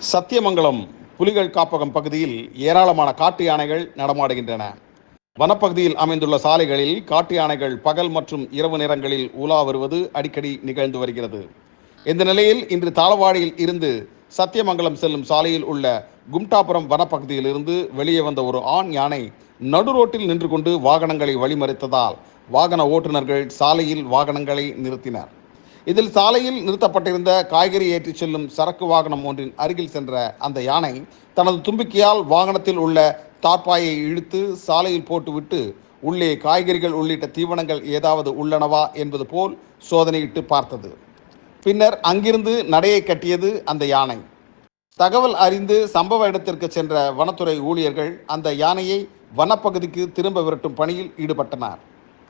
சத்தியமங்கலம் புலிகள் காப்பகம் பகுதியில் ஏராளமான காட்டு யானைகள் நடமாடுகின்றன. வனப்பகுதியில் அமைந்துள்ள சாலைகளில் காட்டு யானைகள் பகல் மற்றும் இரவு நேரங்களில் உலா வருவது அடிக்கடி நிகழ்ந்து வருகிறது. இந்த நிலையில் இன்று தாளவாடியில் இருந்து சத்தியமங்கலம் செல்லும் சாலையில் உள்ள கும்டாபுரம் வனப்பகுதியிலிருந்து வெளியே வந்த ஒரு ஆண் யானை நடுரோட்டில் நின்று கொண்டு வாகனங்களை வழிமறித்ததால் வாகன ஓட்டுநர்கள் சாலையில் வாகனங்களை நிறுத்தினர். இதில் சாலையில் நிறுத்தப்பட்டிருந்த காய்கறி ஏற்றிச் செல்லும் சரக்கு வாகனம் ஒன்றின் அருகில் சென்ற அந்த யானை தனது தும்பிக்கையால் வாகனத்தில் உள்ள தார்ப்பாயை இழுத்து சாலையில் போட்டுவிட்டு உள்ளே காய்கறிகள் உள்ளிட்ட தீவனங்கள் ஏதாவது உள்ளனவா என்பது போல் சோதனையிட்டு பார்த்தது. பின்னர் அங்கிருந்து நடையை கட்டியது அந்த யானை. தகவல் அறிந்து சம்பவ இடத்திற்கு சென்ற வனத்துறை ஊழியர்கள் அந்த யானையை வனப்பகுதிக்கு திரும்ப விரட்டும் பணியில் ஈடுபட்டனர்.